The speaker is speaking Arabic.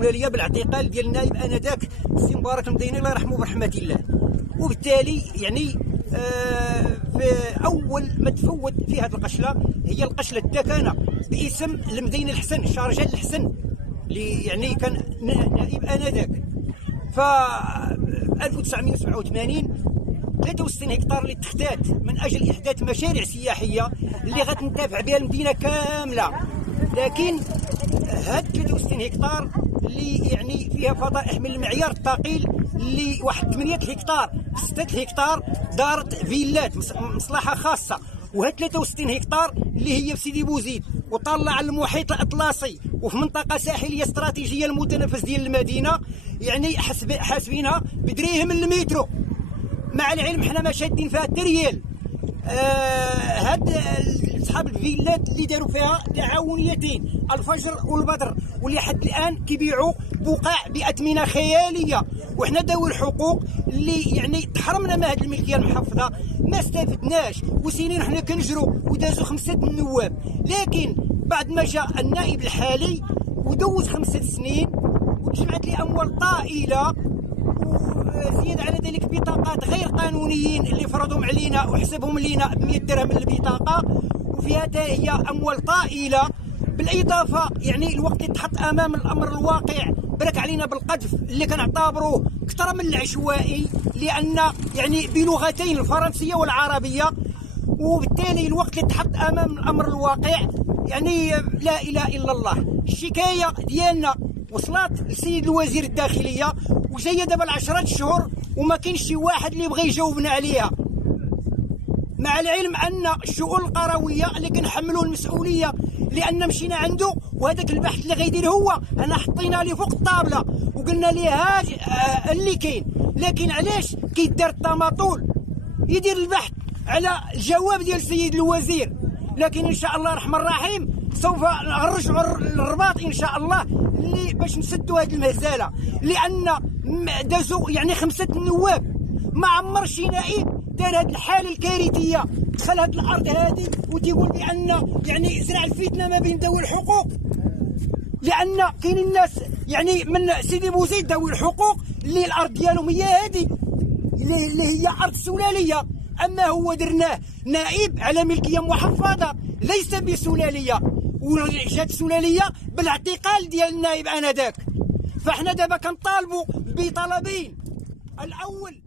السلاليه بالاعتقال ديال النائب انذاك السي مبارك المديني الله يرحمه برحمه الله. وبالتالي يعني في اول ما تفوت في هذه القشله هي القشله التكانه باسم المديني الحسن شارجان الحسن اللي يعني كان نائب انذاك. ف 1987 63 هكتار اللي تختات من اجل احداث مشاريع سياحيه اللي غتنتفع بها المدينه كامله. لكن هاد 63 هكتار اللي يعني فيها فضائح من المعيار الثقيل اللي واحد 8 هكتار 6 هكتار دارت فيلات مصلحه خاصه، وهاد 63 هكتار اللي هي في سيدي بوزيد وطالة على المحيط الاطلسي وفي منطقه ساحليه استراتيجيه المتنفس ديال المدينه، يعني حاسبينها بدريهم المترو. مع العلم حنا ما شادين فيها التريال. هاد اصحاب الفيلات اللي داروا فيها تعاونيتين الفجر والبدر واللي حد الان كيبيعوا بقاع باثمنه خياليه، وحنا ذوي الحقوق اللي يعني تحرمنا من هذه الملكيه المحفظه ما استفدناش، وسنين حنا كنجروا ودازوا 5 النواب. لكن بعد ما جاء النائب الحالي ودوز 5 سنين وتجمعت لي اموال طائله، وزيادة على ذلك بطاقات غير قانونيين اللي فرضهم علينا وحسبهم لينا ب 100 درهم البطاقه، وفيها هي اموال طائله. بالاضافه يعني الوقت اللي تحط امام الامر الواقع برك علينا بالقذف اللي كنعتبروه اكثر من العشوائي، لان يعني بلغتين الفرنسيه والعربيه. وبالتالي الوقت اللي تحط امام الامر الواقع يعني لا اله الا الله. الشكايه ديالنا وصلت للسيد الوزير الداخليه وجايه دابا 10 شهور وما كاينش شي واحد اللي بغى يجاوبنا عليها، مع العلم ان الشؤون القرويه اللي كنحملوا المسؤوليه لان مشينا عنده، وهذاك البحث اللي غيدير هو انا حطينا ليه فوق الطابله وقلنا ليه ها اللي كاين. لكن علاش كيدار الطماطول يدير البحث على الجواب ديال السيد الوزير؟ لكن ان شاء الله الرحمن الرحيم سوف نرجعوا للرباط ان شاء الله اللي باش نسدوا هذه المهزله، لان دازوا يعني 5 النواب ما عمر شي نائب دار هذه الحاله الكارثيه، دخل هذه الارض هذه وتيقول بان يعني زرع الفتنه ما بين ذوي الحقوق، لان كاينين الناس يعني من سيدي بوزيد ذوي الحقوق اللي الارض ديالهم هي هذه اللي هي ارض سلاليه، اما هو درناه نائب على ملكيه محفظه ليس بسلاليه، وجات سلاليه بالاعتقال ديال النائب انذاك. فاحنا دابا كنطالبوا بطلبين، الاول